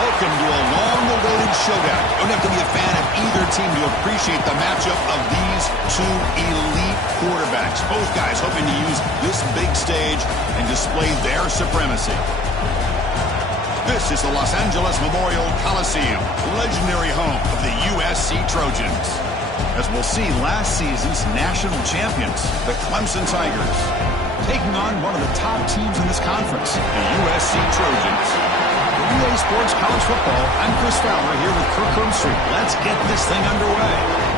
Welcome to a long-awaited showdown. You don't have to be a fan of either team to appreciate the matchup of these two elite quarterbacks. Both guys hoping to use this big stage and display their supremacy. This is the Los Angeles Memorial Coliseum, legendary home of the USC Trojans. As we'll see, last season's national champions, the Clemson Tigers, taking on one of the top teams in this conference, the USC Trojans. EA Sports College Football, I'm Chris Fowler here with Kirk Herbstreit. Let's get this thing underway.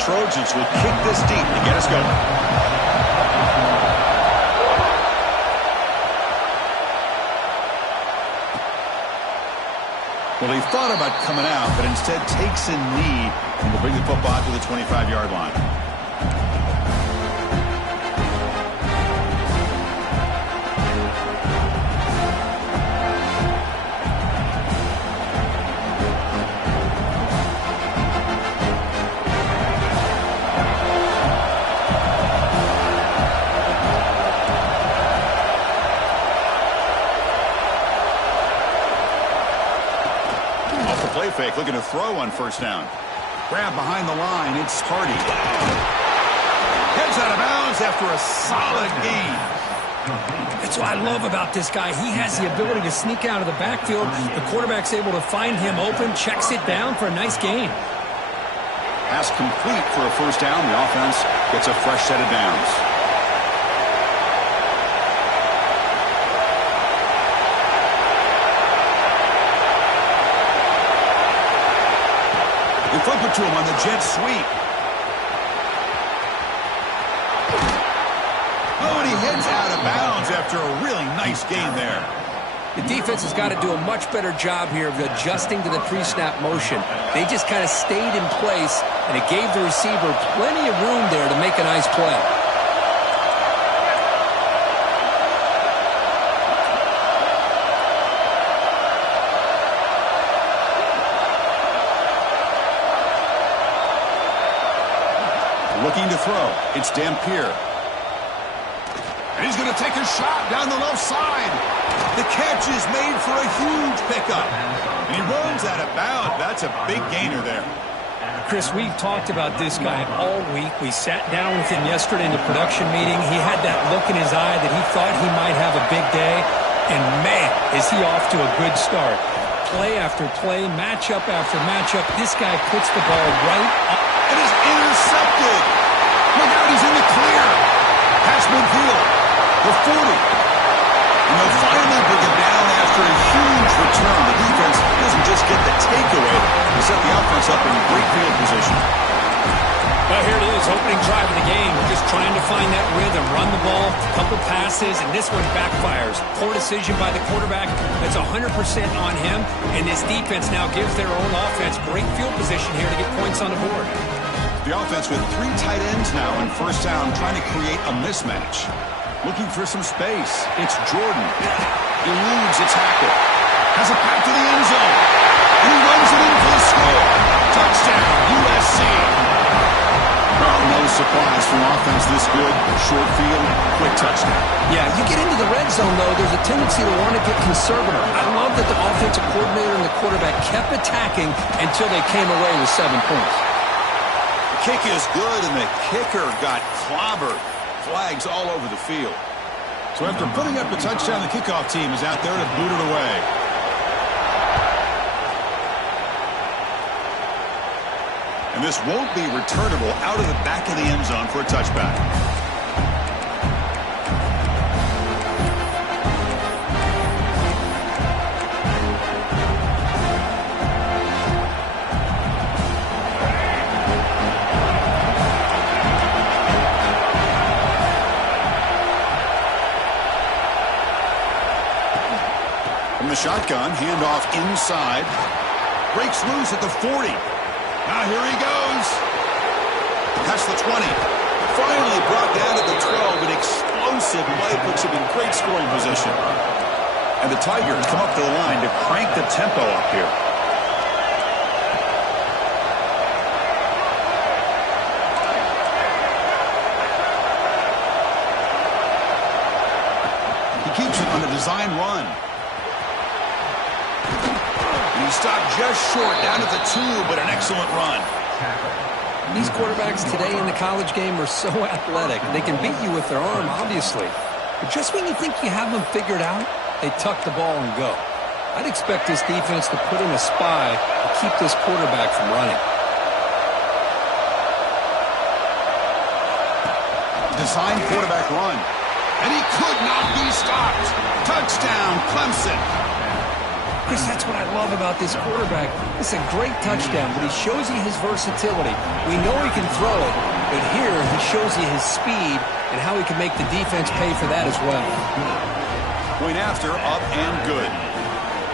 Trojans will kick this deep to get us going. Well, he thought about coming out, but instead takes a knee and will bring the football out to the 25-yard line. Play fake, looking to throw on first down. Grab behind the line, it's Hardy. Heads out of bounds after a solid gain. That's what I love about this guy. He has the ability to sneak out of the backfield. The quarterback's able to find him open, checks it down for a nice gain. Pass complete for a first down. The offense gets a fresh set of downs. They flip it to him on the jet sweep. Oh, and he heads out of bounds after a really nice gain there. The defense has got to do a much better job here of adjusting to the pre-snap motion. They just kind of stayed in place, and it gave the receiver plenty of room there to make a nice play. Looking to throw. It's Dampier. And he's going to take a shot down the left side. The catch is made for a huge pickup. And he runs out of bounds. That's a big gainer there. Chris, we've talked about this guy all week. We sat down with him yesterday in the production meeting. He had that look in his eye that he thought he might have a big day. And man, is he off to a good start. Play after play, matchup after matchup. This guy puts the ball right up. It is intercepted. Look out, he's in the clear. Pass midfield. The 40. And they'll finally bring him down after a huge return. The defense doesn't just get the takeaway. They set the offense up in great field position. Well, here it is, opening drive of the game. We're just trying to find that rhythm, run the ball, a couple passes, and this one backfires. Poor decision by the quarterback. That's 100% on him, and this defense now gives their own offense great field position here to get points on the board. The offense with 3 tight ends now in first down, trying to create a mismatch. Looking for some space. It's Jordan. Eludes a tackle. Has it back to the end zone. And he runs it in for the score. Touchdown, USC. Oh, no surprise from offense this good. Short field, quick touchdown. Yeah, you get into the red zone, though, there's a tendency to want to get conservative. I love that the offensive coordinator and the quarterback kept attacking until they came away with 7 points. Kick is good, and the kicker got clobbered. Flags all over the field. So after putting up the touchdown, the kickoff team is out there to boot it away. And this won't be returnable out of the back of the end zone for a touchback. From the shotgun, handoff inside. Breaks loose at the 40. Now here he goes. Past the 20. finally brought down to the 12. An explosive play puts him in great scoring position. And the Tigers come up to the line to crank the tempo up here. He keeps it on the design run. And he stopped just short, down at the 2, but an excellent run. These quarterbacks today in the college game are so athletic. They can beat you with their arm, obviously. But just when you think you have them figured out, they tuck the ball and go. I'd expect this defense to put in a spy to keep this quarterback from running. Design quarterback run. And he could not be stopped. Touchdown, Clemson. Chris, that's what I love about this quarterback. It's a great touchdown, but he shows you his versatility. We know he can throw it, but here he shows you his speed and how he can make the defense pay for that as well. Point after, up and good.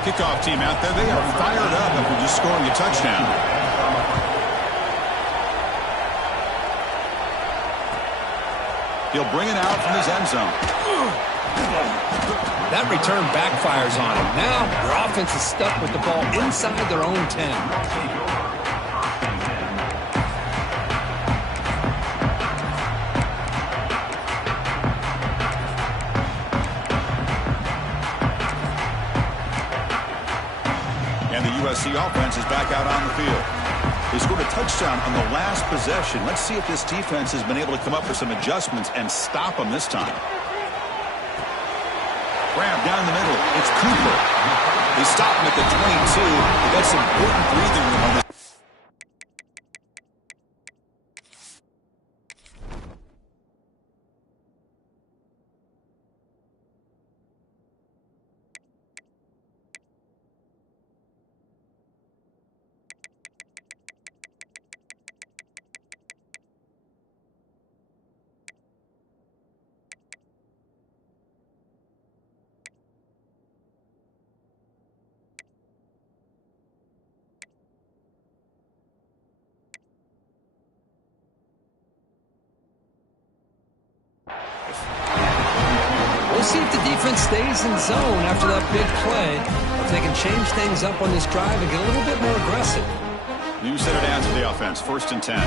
Kickoff team out there, they are fired up after just scoring a touchdown. He'll bring it out from his end zone. That return backfires on him. Now their offense is stuck with the ball inside their own 10. The offense is back out on the field. They scored a touchdown on the last possession. Let's see if this defense has been able to come up with some adjustments and stop them this time. Grab down the middle. It's Cooper. They stop him at the 22. They got some important breathing room on this. We'll see if the defense stays in zone after that big play, or if they can change things up on this drive and get a little bit more aggressive. New set of downs for the offense, 1st and 10.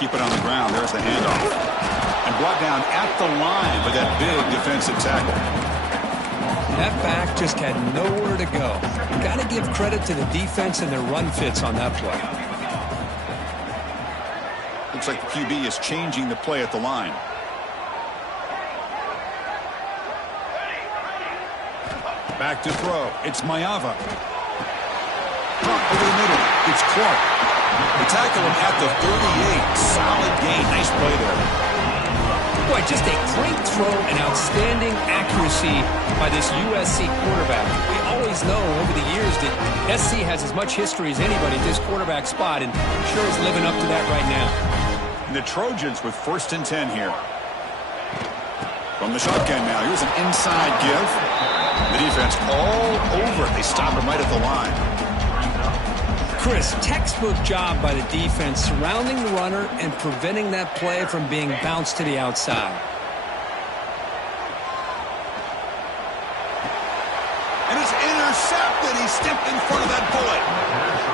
Keep it on the ground. There's the handoff. And brought down at the line with that big defensive tackle. That back just had nowhere to go. Got to give credit to the defense and their run fits on that play. Looks like the QB is changing the play at the line. Back to throw. It's Mayava. Over the middle. It's Clark. They tackle him at the 38. Solid gain. Nice play there. Boy, just a great throw and outstanding accuracy by this USC quarterback. We always know over the years that SC has as much history as anybody at this quarterback spot, and sure is living up to that right now. And the Trojans with 1st and 10 here. From the shotgun now. Here's an inside give. The defense all over it. They stop him right at the line. Chris, textbook job by the defense surrounding the runner and preventing that play from being bounced to the outside. And it's intercepted. He stepped in front of that bullet.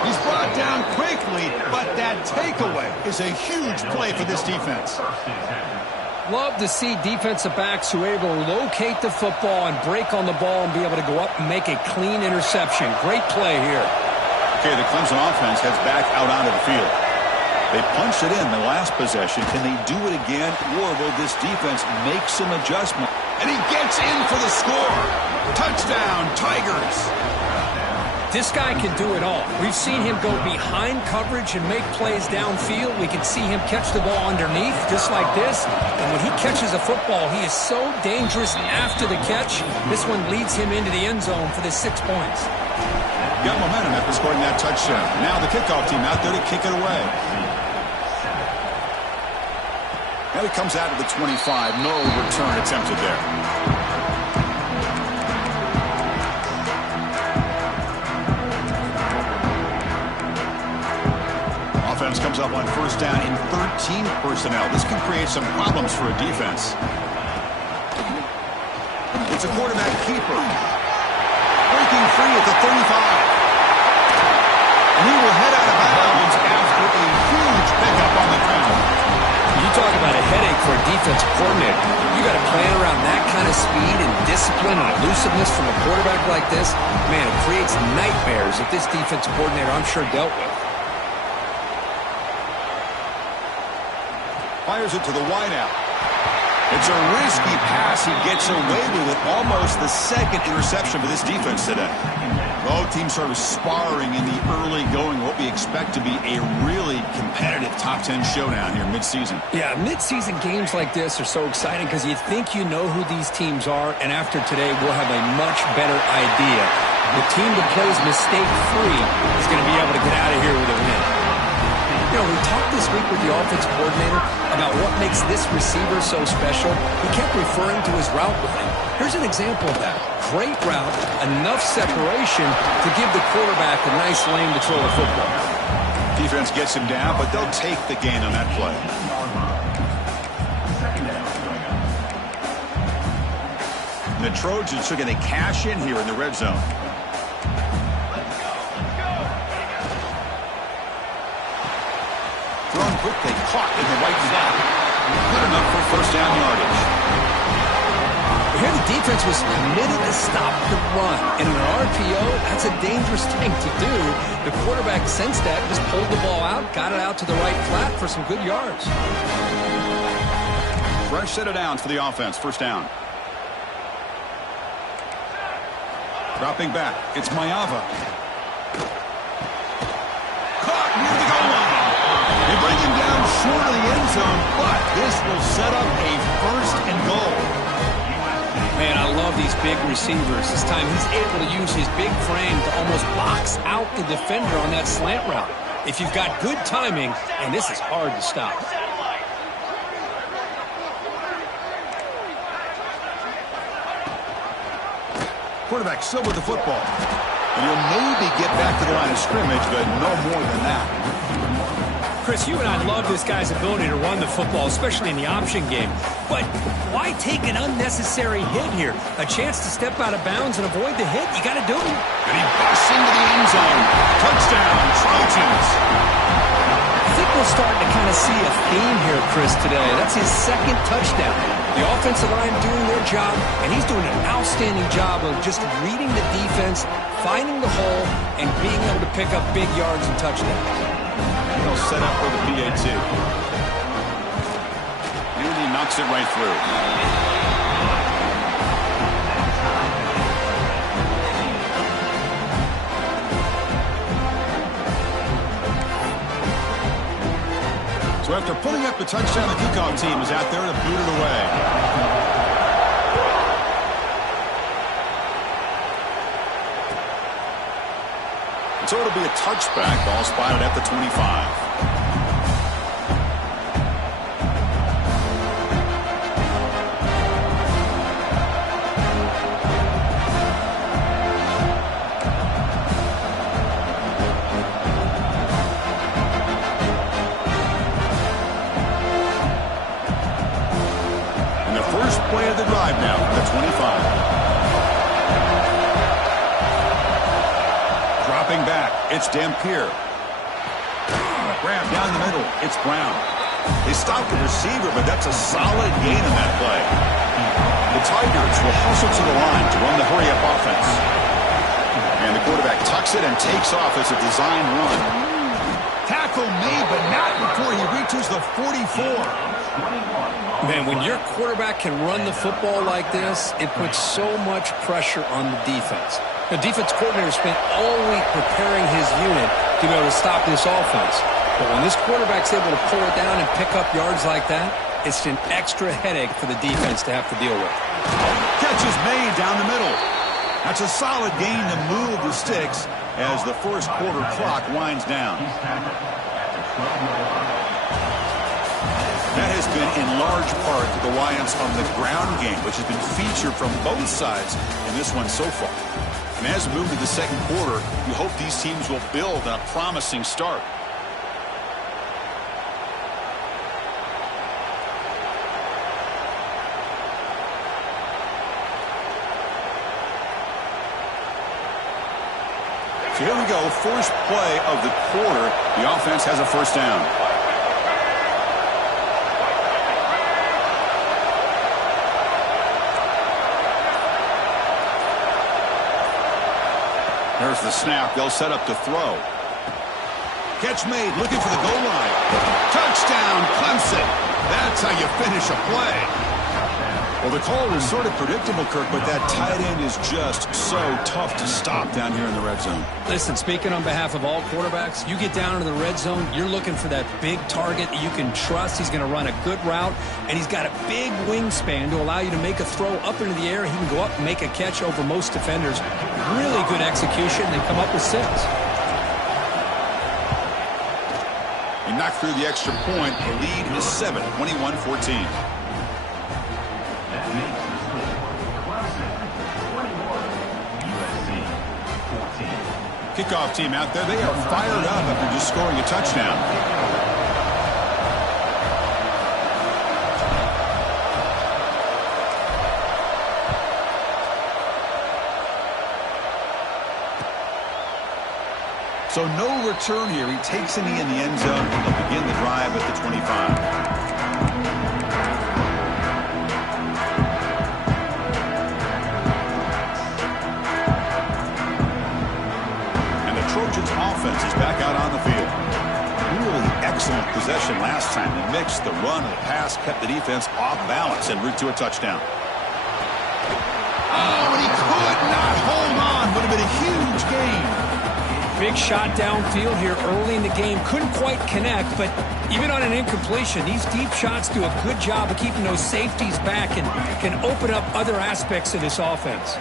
He's brought down quickly, but that takeaway is a huge play for this defense. Love to see defensive backs who are able to locate the football and break on the ball and be able to go up and make a clean interception. Great play here. Okay, the Clemson offense heads back out onto the field. They punched it in the last possession. Can they do it again, or will this defense make some adjustment? And he gets in for the score. Touchdown, Tigers. This guy can do it all. We've seen him go behind coverage and make plays downfield. We can see him catch the ball underneath, just like this. And when he catches a football, he is so dangerous after the catch. This one leads him into the end zone for the 6 points. Got momentum after scoring that touchdown. Now the kickoff team out there to kick it away. Now he comes out of the 25. No return attempted there. himself on first down in 13 personnel. This can create some problems for a defense. It's a quarterback keeper. Breaking free at the 35. And he will head out of bounds after a huge pickup on the ground. You talk about a headache for a defensive coordinator. You got to plan around that kind of speed and discipline and elusiveness from a quarterback like this. Man, it creates nightmares that this defensive coordinator, I'm sure, dealt with. Fires it to the wideout. It's a risky pass. He gets away with it. Almost the second interception for this defense today. Both teams sort of sparring in the early going, what we expect to be a really competitive top 10 showdown here mid-season. Yeah, mid-season games like this are so exciting because you think you know who these teams are, and after today we'll have a much better idea. The team that plays mistake-free is going to be able to get out of here with a win. You know, we talked this week with the offensive coordinator about what makes this receiver so special. He kept referring to his route running. Here's an example of that. Great route, enough separation to give the quarterback a nice lane to throw the football. Defense gets him down, but they'll take the gain on that play. And the Trojans are going to cash in here in the red zone. Thrown quickly, caught in the right slot. Good enough for first down yardage. Here the defense was committed to stop the run. And in an RPO, that's a dangerous thing to do. The quarterback sensed that, just pulled the ball out, got it out to the right flat for some good yards. Fresh set of downs for the offense. First down. Dropping back. It's Mayava. Caught near the goal line. They bring him down short of the end zone, but this will set up a first and goal. Man, I love these big receivers. This time he's able to use his big frame to almost box out the defender on that slant route. If you've got good timing, and this is hard to stop. Quarterback still with the football. And he'll maybe get back to the line of scrimmage, but no more than that. Chris, you and I love this guy's ability to run the football, especially in the option game. But why take an unnecessary hit here? A chance to step out of bounds and avoid the hit? You got to do it. And he busts into the end zone. Touchdown, Trojans. I think we're starting to kind of see a theme here, Chris, today. That's his second touchdown. The offensive line doing their job, and he's doing an outstanding job of just reading the defense, finding the hole, and being able to pick up big yards and touchdowns. He'll set up for the PAT. And he knocks it right through. So after putting up the touchdown, the kickoff team is out there to boot it away. So it'll be a touchback. Ball spotted at the 25. And the first play of the drive now from the 25. Dropping back, it's Dampier. Grab down the middle, it's Brown. They stopped the receiver, but that's a solid gain in that play. The Tigers will hustle to the line to run the hurry-up offense. And the quarterback tucks it and takes off as a design run. Tackle made, but not before he reaches the 44. Man, when your quarterback can run the football like this, it puts so much pressure on the defense. The defense coordinator spent all week preparing his unit to be able to stop this offense. But when this quarterback's able to pull it down and pick up yards like that, it's an extra headache for the defense to have to deal with. Catch is made down the middle. That's a solid gain to move the sticks as the first quarter clock winds down. That has been in large part the reliance on the ground game, which has been featured from both sides in this one so far. And as we move to the second quarter, we hope these teams will build on a promising start. So here we go, first play of the quarter. The offense has a first down. There's the snap. They'll set up to throw. Catch made, looking for the goal line. Touchdown, Clemson. That's how you finish a play. Well, the call was sort of predictable, Kirk, but that tight end is just so tough to stop down here in the red zone. Listen, speaking on behalf of all quarterbacks, you get down into the red zone, you're looking for that big target that you can trust. He's going to run a good route, and he's got a big wingspan to allow you to make a throw up into the air. He can go up and make a catch over most defenders. Really good execution. They come up with 6. He knocked through the extra point. The lead is 7, 21-14. Kickoff team out there. They are fired up after just scoring a touchdown. So no return here. He takes a knee in the end zone. They'll begin the drive at the 25. Trojans offense is back out on the field. Really excellent possession last time. The mix, the run, the pass kept the defense off balance en route to a touchdown. Oh, and he could not hold on. Would have been a huge gain. Big shot downfield here early in the game. Couldn't quite connect, but even on an incompletion, these deep shots do a good job of keeping those safeties back and can open up other aspects of this offense.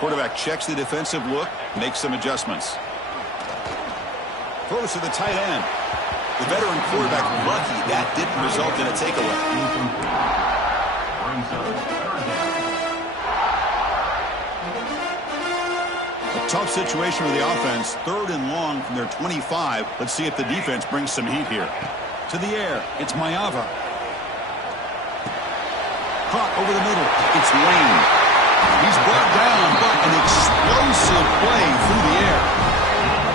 Quarterback checks the defensive look, makes some adjustments. Throws to the tight end. The veteran quarterback lucky that didn't result in a takeaway. A tough situation for the offense. 3rd and long from their 25. Let's see if the defense brings some heat here. To the air. It's Mayava. Caught over the middle. It's Lane. He's brought down, but an explosive play through the air.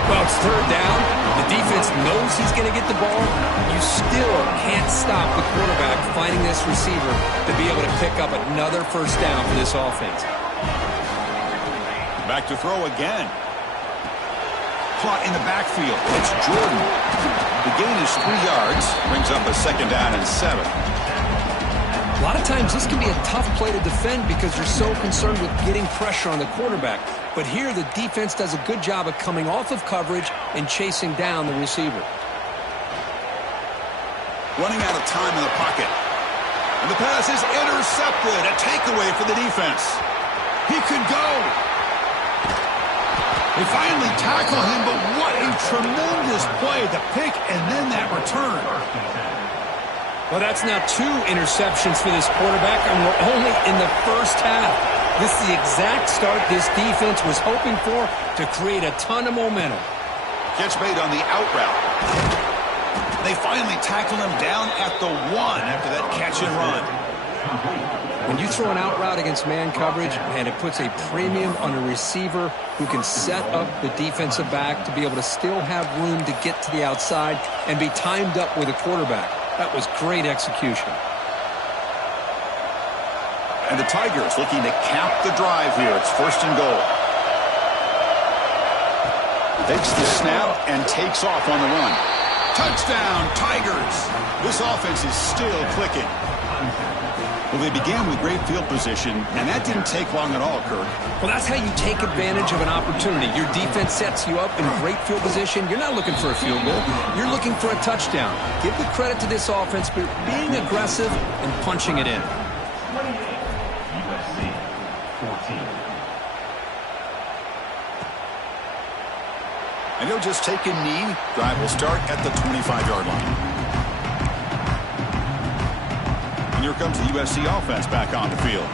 Well, it's 3rd down. The defense knows he's going to get the ball. You still can't stop the quarterback finding this receiver to be able to pick up another first down for this offense. Back to throw again. Caught in the backfield. It's Jordan. The gain is 3 yards. Brings up a 2nd down and 7. A lot of times this can be a tough play to defend because you're so concerned with getting pressure on the quarterback. But here the defense does a good job of coming off of coverage and chasing down the receiver. Running out of time in the pocket. And the pass is intercepted. A takeaway for the defense. He could go. They finally tackle him, but what a tremendous play to pick and then that return. Well, that's now 2 interceptions for this quarterback, and we're only in the first half. This is the exact start this defense was hoping for to create a ton of momentum. Catch made on the out route. They finally tackle him down at the 1 after that catch and run. When you throw an out route against man coverage, man, it puts a premium on a receiver who can set up the defensive back to be able to still have room to get to the outside and be timed up with a quarterback. That was great execution. And the Tigers looking to cap the drive here. It's 1st and goal. Takes the snap and takes off on the run. Touchdown, Tigers! This offense is still clicking. Well, they began with great field position, and that didn't take long at all, Kirk. Well, that's how you take advantage of an opportunity. Your defense sets you up in great field position. You're not looking for a field goal. You're looking for a touchdown. Give the credit to this offense for being aggressive and punching it in. And he'll just take a knee. Drive will start at the 25-yard line. And here comes the USC offense back on the field.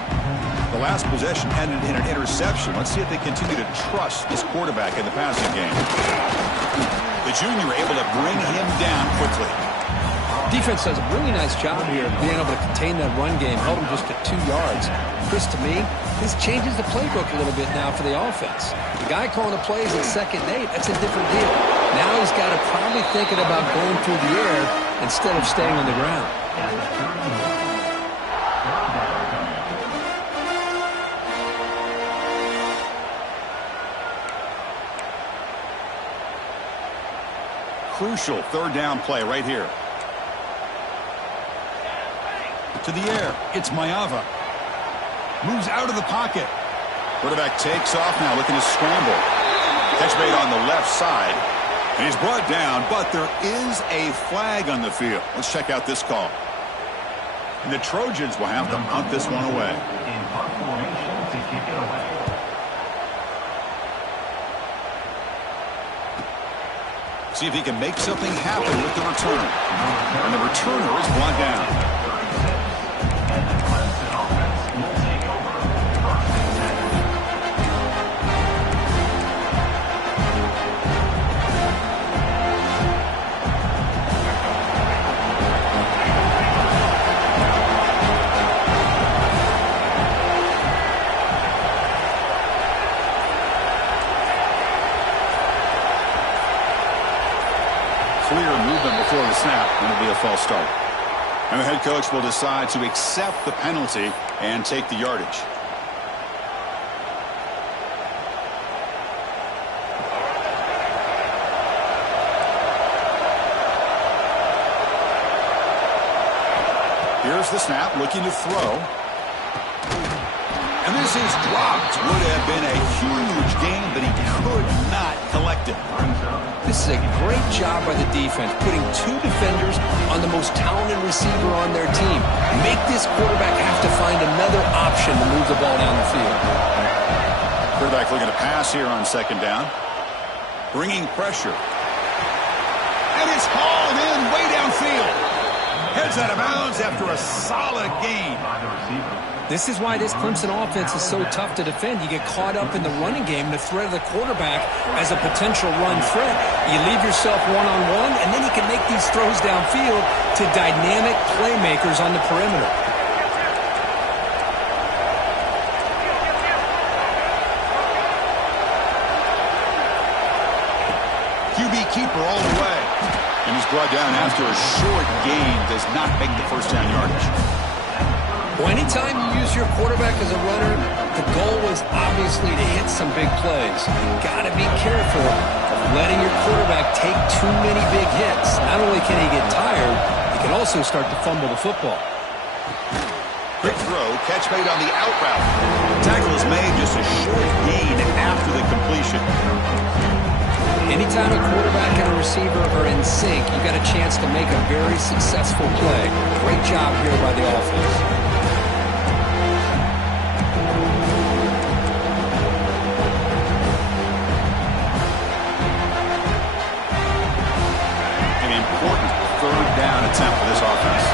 The last possession ended in an interception. Let's see if they continue to trust this quarterback in the passing game. The junior able to bring him down quickly. Defense does a really nice job here of being able to contain that run game, held them just at 2 yards. Chris, to me, this changes the playbook a little bit now for the offense. The guy calling the plays at 2nd and 8, that's a different deal. Now he's got to probably thinking about going through the air instead of staying on the ground. Crucial 3rd down play right here. To the air. It's Ncaa. Moves out of the pocket. Quarterback takes off now, looking to scramble. Catch made on the left side. And he's brought down, but there is a flag on the field. Let's check out this call. And the Trojans will have to punt this one away. See if he can make something happen with the return. And the returner is brought down. Clear movement before the snap, and it'll be a false start. And the head coach will decide to accept the penalty and take the yardage. Here's the snap, looking to throw. And this is dropped. Would have been a huge gain, but he could not collect it. This is a great job by the defense, putting 2 defenders on the most talented receiver on their team. Make this quarterback have to find another option to move the ball down the field. Quarterback looking to pass here on 2nd down. Bringing pressure. And it's hauled in way downfield. Heads out of bounds after a solid gain. This is why this Clemson offense is so tough to defend. You get caught up in the running game, the threat of the quarterback as a potential run threat. You leave yourself one-on-one, and then you can make these throws downfield to dynamic playmakers on the perimeter. QB keeper all the way. And he's brought down after a short gain. Does not make the 1st down yardage. Well, anytime you use your quarterback as a runner, the goal is obviously to hit some big plays. You've got to be careful of letting your quarterback take too many big hits. Not only can he get tired, he can also start to fumble the football. Quick throw, catch made on the out route. Tackle is made, just a short gain after the completion. Anytime a quarterback and a receiver are in sync, you've got a chance to make a very successful play. Great job here by the offense. Attempt for this offense.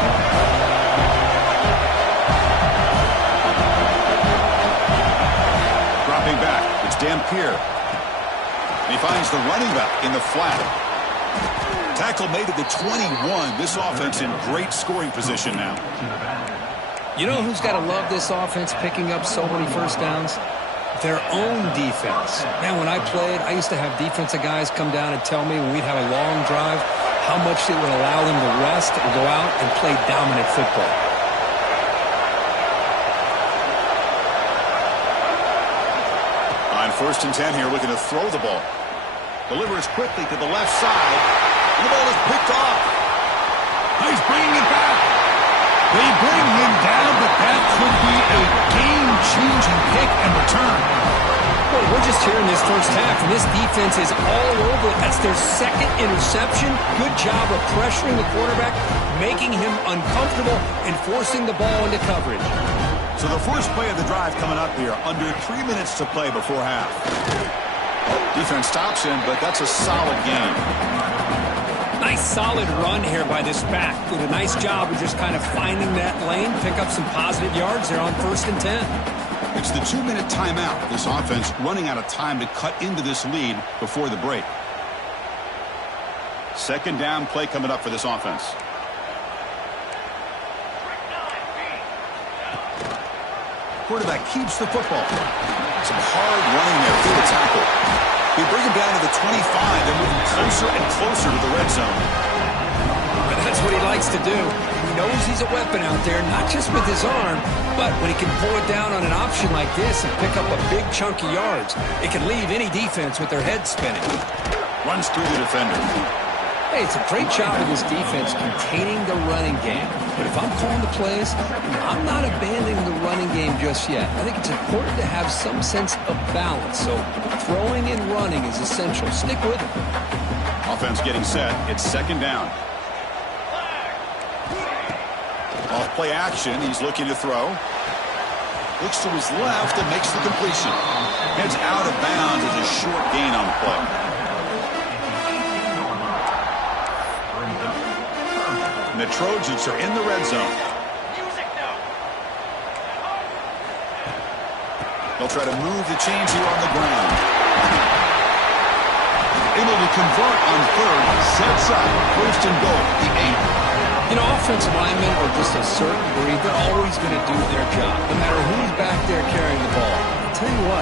Dropping back, it's Dampier. And he finds the running back in the flat. Tackle made at the 21. This offense in great scoring position now. You know who's got to love this offense picking up so many 1st downs? Their own defense. Man, when I played, I used to have defensive guys come down and tell me when we'd have a long drive how much it would allow them to rest and go out and play dominant football. On 1st and 10 here, looking to throw the ball. Delivers quickly to the left side. And the ball is picked off. He's bringing it back. They bring him down, but that could be a game-changing pick and return. Well, we're just here in this 1st half, and this defense is all over. That's their 2nd interception. Good job of pressuring the quarterback, making him uncomfortable, and forcing the ball into coverage. So the first play of the drive coming up here, under 3 minutes to play before half. Defense stops him, but that's a solid game. Nice solid run here by this back. Did a nice job of just kind of finding that lane, pick up some positive yards there on 1st and 10. It's the 2-minute timeout. This offense running out of time to cut into this lead before the break. 2nd down play coming up for this offense. quarterback keeps the football. Some hard running there through the tackle. They bring him down to the 25 and moving closer and closer to the red zone. But that's what he likes to do. He knows he's a weapon out there, not just with his arm, but when he can pull it down on an option like this and pick up a big chunk of yards, it can leave any defense with their head spinning. Runs through the defender. Hey, it's a great job of this defense containing the running game. But if I'm calling the plays, I'm not abandoning the running game just yet. I think it's important to have some sense of balance. So throwing and running is essential. Stick with it. Offense getting set. It's second down. Off play action. He's looking to throw. Looks to his left and makes the completion. Heads out of bounds as a short gain on the play. And the Trojans are in the red zone. They'll try to move the chains here on the ground. Able to convert on third. Sets up. First and goal. The 8. You know, offensive linemen are just a certain breed. They're always going to do their job, no matter who's back there carrying the ball. I'll tell you what,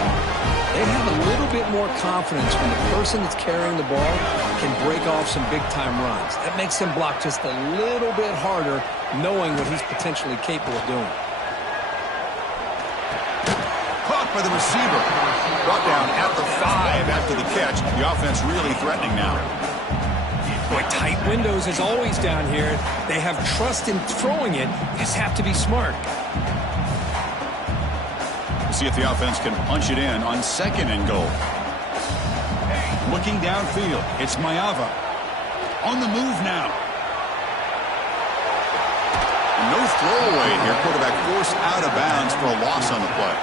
they have a little bit more confidence when the person that's carrying the ball can break off some big-time runs. That makes them block just a little bit harder, knowing what he's potentially capable of doing. Caught by the receiver. Brought down at the 5 after the catch. The offense really threatening now. Boy, tight windows as always down here. They have trust in throwing it. You just have to be smart. We'll see if the offense can punch it in on second and goal. Looking downfield. It's Ncaa. On the move now. No throwaway here. Quarterback forced out of bounds for a loss on the play.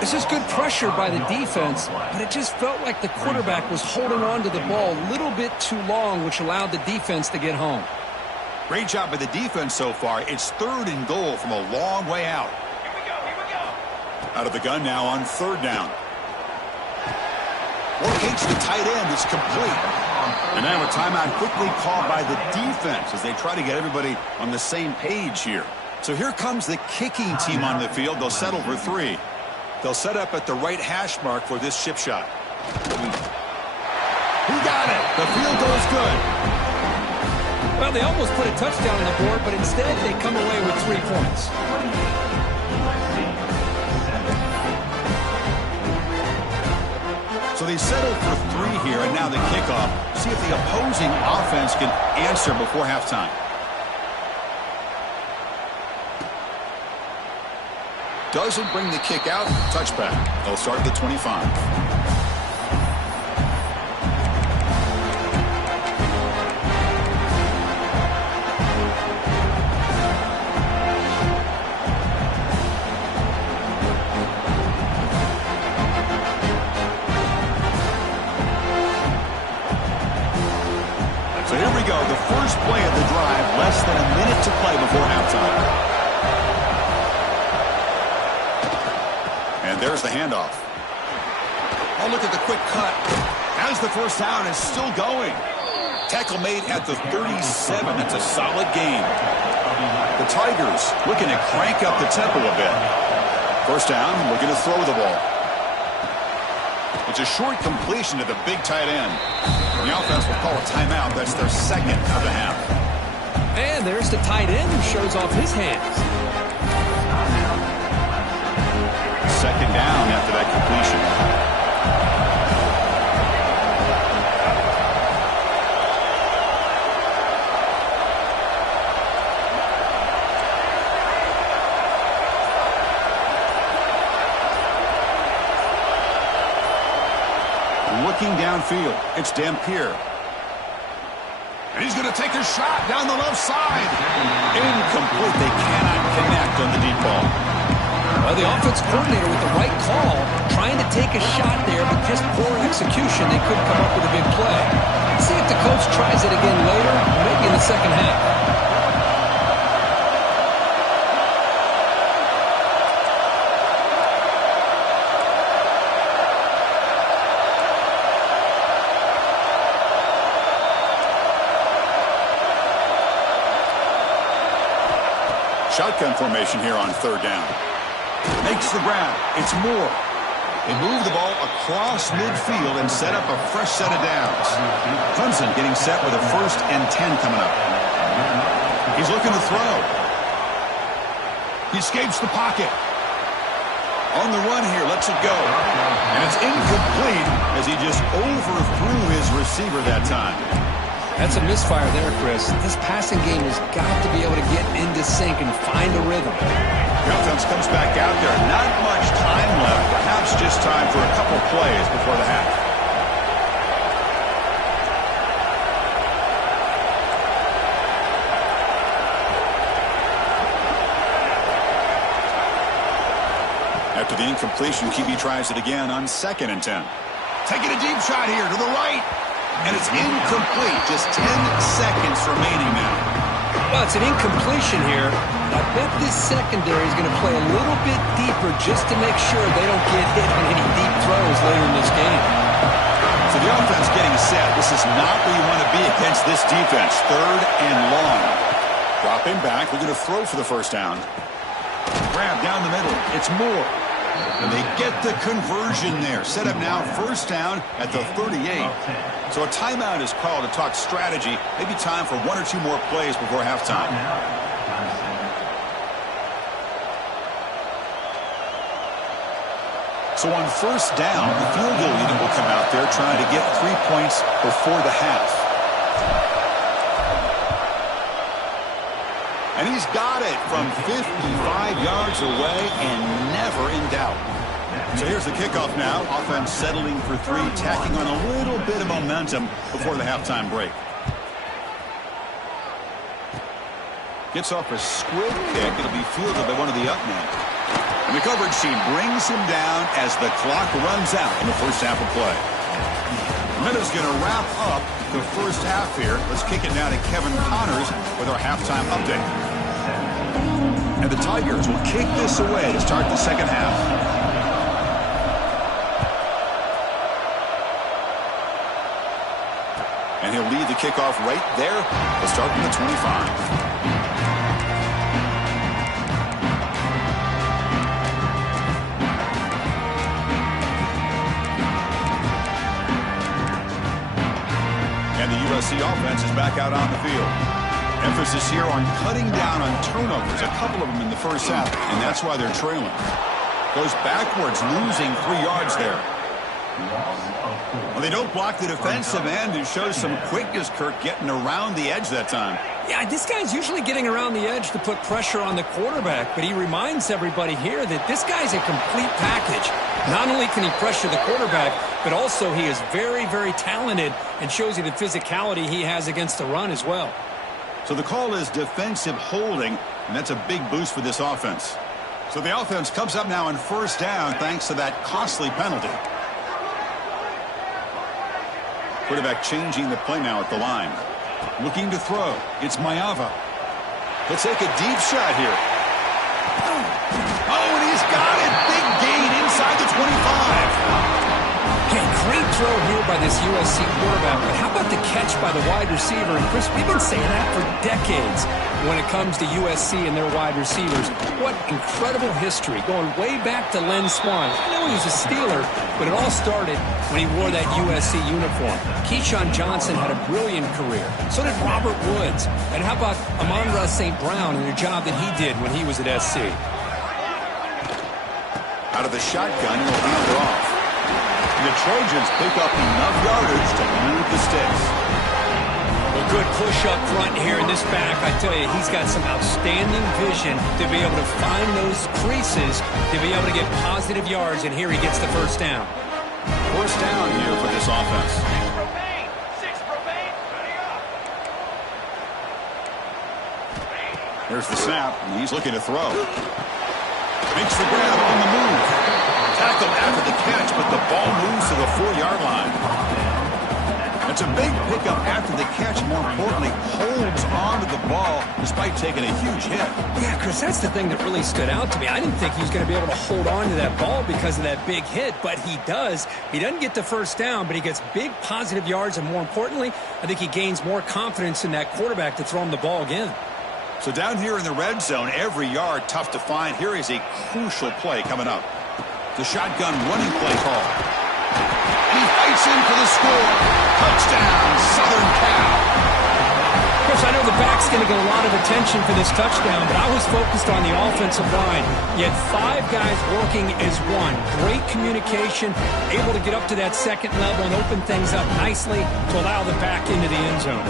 This is good pressure by the defense, but it just felt like the quarterback was holding on to the ball a little bit too long, which allowed the defense to get home. Great job by the defense so far. It's third and goal from a long way out. Here we go. Out of the gun now on third down. Locates the tight end. It's complete. And now a timeout quickly called by the defense as they try to get everybody on the same page here. So here comes the kicking team on the field. They'll settle for 3. They'll set up at the right hash mark for this chip shot. He got it. The field goal is good. Well, they almost put a touchdown on the board, but instead they come away with 3 points. So they settle for 3 here, and now the kickoff. See if the opposing offense can answer before halftime. Doesn't bring the kick out. Touchback. They'll start at the 25. So here we go. The first play of the drive. Less than a minute to play before halftime. And there's the handoff. Oh, look at the quick cut. As the first down is still going. Tackle made at the 37. That's a solid gain. The Tigers looking to crank up the tempo a bit. First down, looking to throw the ball. It's a short completion to the big tight end. The offense will call a timeout. That's their second of the half. And there's the tight end who shows off his hands. Second down after that completion. Looking downfield, it's Dampier. And he's going to take a shot down the left side. Incomplete. They cannot connect on the deep ball. Well, the offense coordinator with the right call, trying to take a shot there, but just poor execution. They couldn't come up with a big play. Let's see if the coach tries it again later, maybe in the second half. Shotgun formation here on third down. Makes the grab. It's more. They move the ball across midfield and set up a fresh set of downs. Clemson getting set with a 1st and 10 coming up. He's looking to throw. He escapes the pocket. On the run here, lets it go. And it's incomplete as he just overthrew his receiver that time. That's a misfire there, Chris. This passing game has got to be able to get into sync and find a rhythm. The offense comes back out there. Not much time left. Perhaps just time for a couple plays before the half. After the incompletion, QB tries it again on 2nd and 10. Taking a deep shot here to the right. And it's incomplete. Just 10 seconds remaining now. Well, it's an incompletion here. I bet this secondary is going to play a little bit deeper just to make sure they don't get hit on any deep throws later in this game. So the offense getting set. This is not where you want to be against this defense. 3rd and long. Dropping back. We're going to throw for the 1st down. Grab down the middle. It's Moore. And they get the conversion there. Set up now 1st down at the 38. So a timeout is called to talk strategy. Maybe time for 1 or 2 more plays before halftime. So on 1st down, the field goal unit will come out there trying to get 3 points before the half. And he's got it from 55 yards away and never in doubt. So here's the kickoff now. Offense settling for 3, tacking on a little bit of momentum before the halftime break. Gets off a squib kick. It'll be fielded by one of the up men. And the coverage team brings him down as the clock runs out in the 1st half of play. Minutes going to wrap up the 1st half here. Let's kick it now to Kevin Connors with our halftime update. And the Tigers will kick this away to start the 2nd half. And he'll lead the kickoff right there. We'll start from the 25. And the USC offense is back out on the field. Emphasis here on cutting down on turnovers, a couple of them in the 1st half, and that's why they're trailing. Goes backwards, losing 3 yards there. Well, they don't block the defensive end and shows some quickness, Kirk, getting around the edge that time. Yeah, this guy's usually getting around the edge to put pressure on the quarterback, but he reminds everybody here that this guy's a complete package. Not only can he pressure the quarterback, but also he is very, very talented and shows you the physicality he has against the run as well. So the call is defensive holding, and that's a big boost for this offense. So the offense comes up now on 1st down thanks to that costly penalty. Quarterback changing the play now at the line. Looking to throw. It's Mayava. He'll take a deep shot here. Oh, and he's got it. Big gain inside the 25. Okay, great throw here by this USC quarterback, but how about the catch by the wide receiver? And Chris, we've been saying that for decades when it comes to USC and their wide receivers. What incredible history, going way back to Len Swan. I know he was a Steeler, but it all started when he wore that USC uniform. Keyshawn Johnson had a brilliant career. So did Robert Woods. And how about Amon-Ra St. Brown and the job that he did when he was at SC? Out of the shotgun, he'll hand it off. The Trojans pick up enough yardage to move the sticks. A good push up front here in this back. I tell you, he's got some outstanding vision to be able to find those creases, to be able to get positive yards, and here he gets the 1st down. 1st down here for this offense. Six Propane, ready up. There's the snap, and he's looking to throw. Makes the grab on the move. Tackled after the catch, but the ball moves to the 4-yard line. It's a big pickup after the catch. More importantly, holds on to the ball despite taking a huge hit. Yeah, Chris, that's the thing that really stood out to me. I didn't think he was going to be able to hold on to that ball because of that big hit, but he does. He doesn't get the 1st down, but he gets big positive yards, and more importantly, I think he gains more confidence in that quarterback to throw him the ball again. So down here in the red zone, every yard tough to find. Here is a crucial play coming up. The shotgun running play call. And he fights in for the score. Touchdown, Southern Cal. Chris, I know the back's going to get a lot of attention for this touchdown, but I was focused on the offensive line. You had 5 guys working as one. Great communication, able to get up to that second level and open things up nicely to allow the back into the end zone.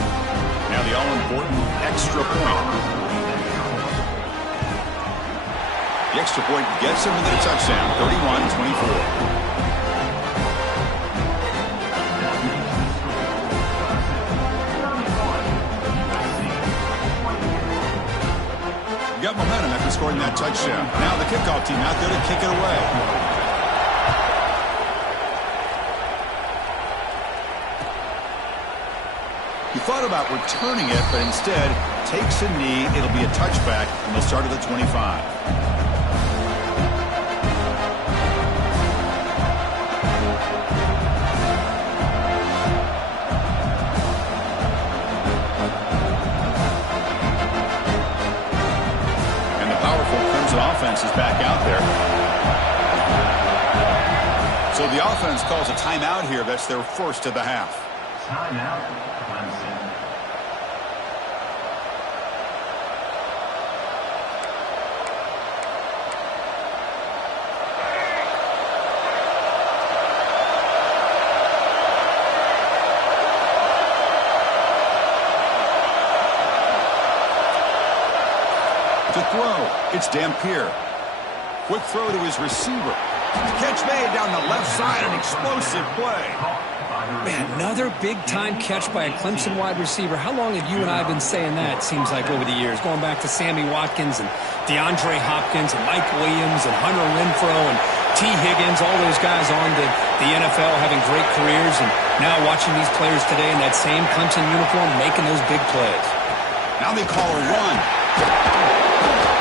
Now the all-important extra point. The extra point gets him within a touchdown, 31-24. Got momentum after scoring that touchdown. Now the kickoff team out there to kick it away. He thought about returning it, but instead takes a knee. It'll be a touchback, and they'll start at the 25. Offense is back out there. So the offense calls a timeout here. That's their first of the half. Timeout, Clemson. To throw, it's Dampier. Quick throw to his receiver. Catch made down the left side, an explosive play. Man, another big-time catch by a Clemson wide receiver. How long have you and I been saying that, seems like, over the years? Going back to Sammy Watkins and DeAndre Hopkins and Mike Williams and Hunter Renfrow and T. Higgins, all those guys on to the NFL having great careers, and now watching these players today in that same Clemson uniform making those big plays. Now they call a run.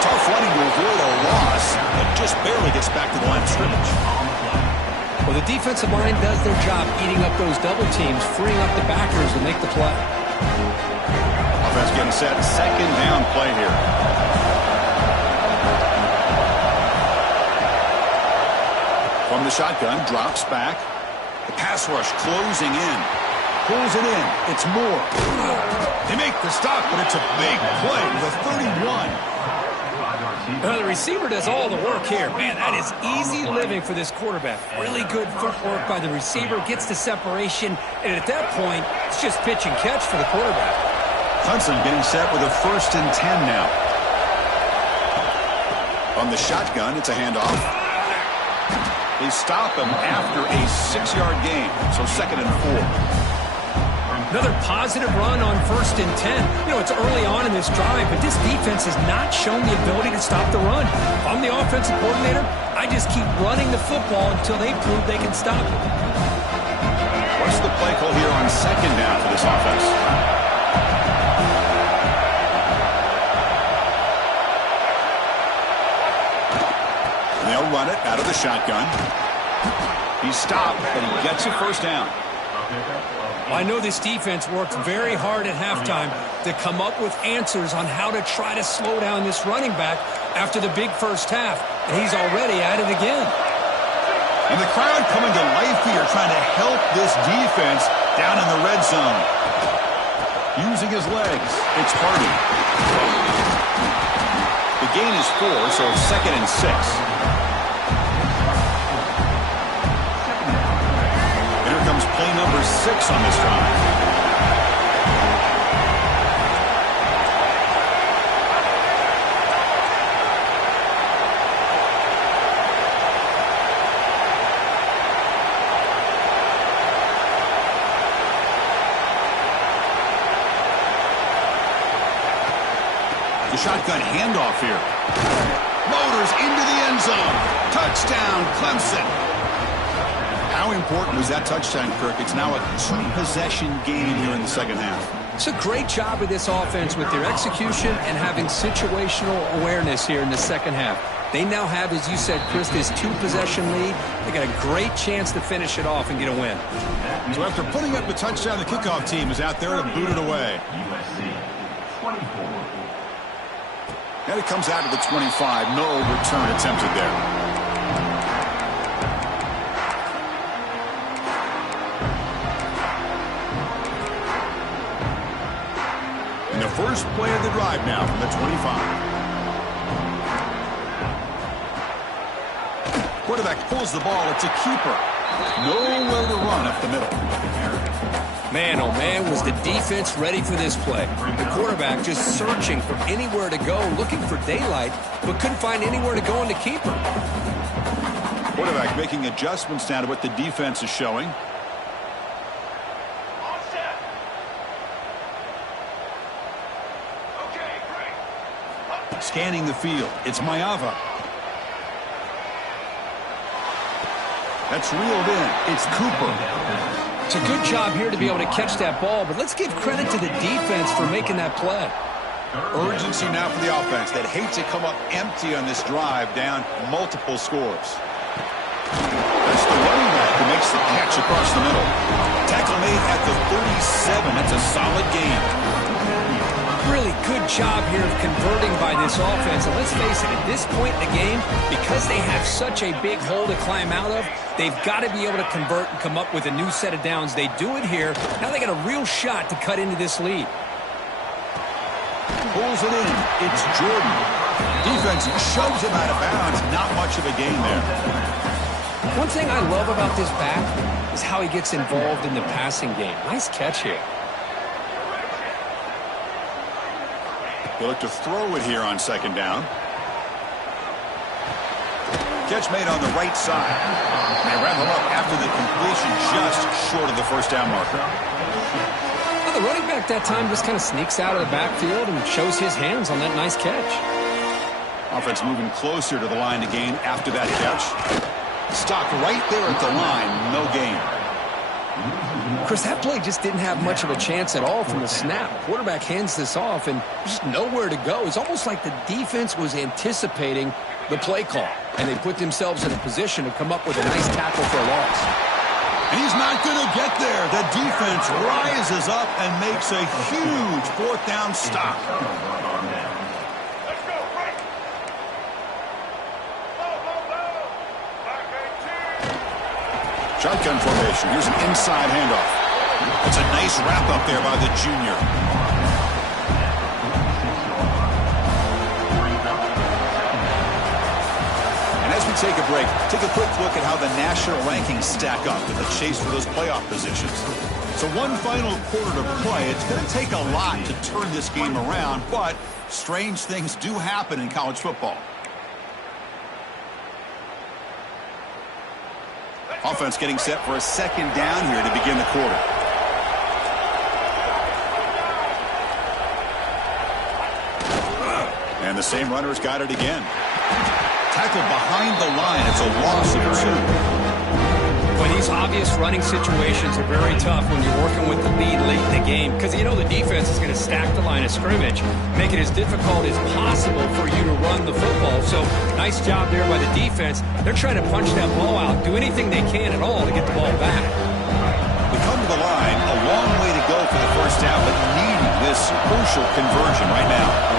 Tough running to avoid a loss, but just barely gets back to the line of scrimmage. Well, the defensive line does their job eating up those double teams, freeing up the backers to make the play. Offense getting set. Second down play here. From the shotgun, drops back. The pass rush closing in. Pulls it in. It's Moore. They make the stop, but it's a big play with a 31. The receiver does all the work here. Man, that is easy living for this quarterback. Really good footwork by the receiver, gets the separation, and at that point, it's just pitch and catch for the quarterback. Clemson getting set with a 1st and 10 now. On the shotgun, it's a handoff. They stop him after a 6-yard gain, so 2nd and 4. Another positive run on 1st and 10. You know, it's early on in this drive, but this defense has not shown the ability to stop the run. If I'm the offensive coordinator, I just keep running the football until they prove they can stop it. What's the play call here on 2nd down for this offense? And they'll run it out of the shotgun. He's stopped, but he gets a 1st down. I know this defense worked very hard at halftime to come up with answers on how to try to slow down this running back after the big first half, and he's already at it again. And the crowd coming to life here, trying to help this defense down in the red zone. Using his legs, it's Hardy. The gain is 4, so it's 2nd and 6. Comes play number 6 on this drive. The shotgun handoff here. Motors into the end zone. Touchdown, Clemson. How important was that touchdown, Kirk? It's now a 2-possession game here in the second half. It's a great job of this offense with their execution and having situational awareness here in the second half. They now have, as you said, Chris, this 2-possession lead. They got a great chance to finish it off and get a win. So after putting up the touchdown, the kickoff team is out there to boot it away. And it comes out to the 25. No return attempted there. And the first play of the drive now from the 25. Quarterback pulls the ball. It's a keeper. Nowhere to run up the middle. Man, oh man, was the defense ready for this play. The quarterback just searching for anywhere to go, looking for daylight, but couldn't find anywhere to go in the keeper. Quarterback making adjustments now to what the defense is showing. All set. Okay, great. Scanning the field. It's Ncaa. That's reeled in. It's Cooper. It's a good job here to be able to catch that ball, but let's give credit to the defense for making that play. Urgency now for the offense that hates to come up empty on this drive, down multiple scores. That's the running back who makes the catch across the middle. Tackle made at the 37. That's a solid gain. Really good job here of converting by this offense. And let's face it, at this point in the game, because they have such a big hole to climb out of, they've got to be able to convert and come up with a new set of downs. They do it here. Now they got a real shot to cut into this lead. Pulls it in. It's Jordan. Defense shoves him out of bounds. Not much of a gain there. One thing I love about this back is how he gets involved in the passing game. Nice catch here. They look to throw it here on second down. Catch made on the right side. They wrap him up after the completion, just short of the first down marker. Well, the running back that time just kind of sneaks out of the backfield and shows his hands on that nice catch. Offense moving closer to the line to gain after that catch. Stopped right there at the line. No gain. Chris, that play just didn't have much of a chance at all from the snap. Quarterback hands this off, and just nowhere to go. It's almost like the defense was anticipating the play call, and they put themselves in a position to come up with a nice tackle for a loss. He's not going to get there. The defense rises up and makes a huge fourth down stop. Let's go, right. Shotgun formation. Here's an inside handoff. It's a nice wrap up there by the junior. And as we take a break, take a quick look at how the national rankings stack up in the chase for those playoff positions. So one final quarter to play. It's going to take a lot to turn this game around, but strange things do happen in college football. Offense getting set for a second down here to begin the quarter. And the same runner's got it again. Tackled behind the line. It's a loss of 2. Well, these obvious running situations are very tough when you're working with the lead late in the game, because you know the defense is going to stack the line of scrimmage, make it as difficult as possible for you to run the football. So nice job there by the defense. They're trying to punch that ball out, do anything they can at all to get the ball back. They come to the line, a long way to go for the first down, but needing this crucial conversion right now.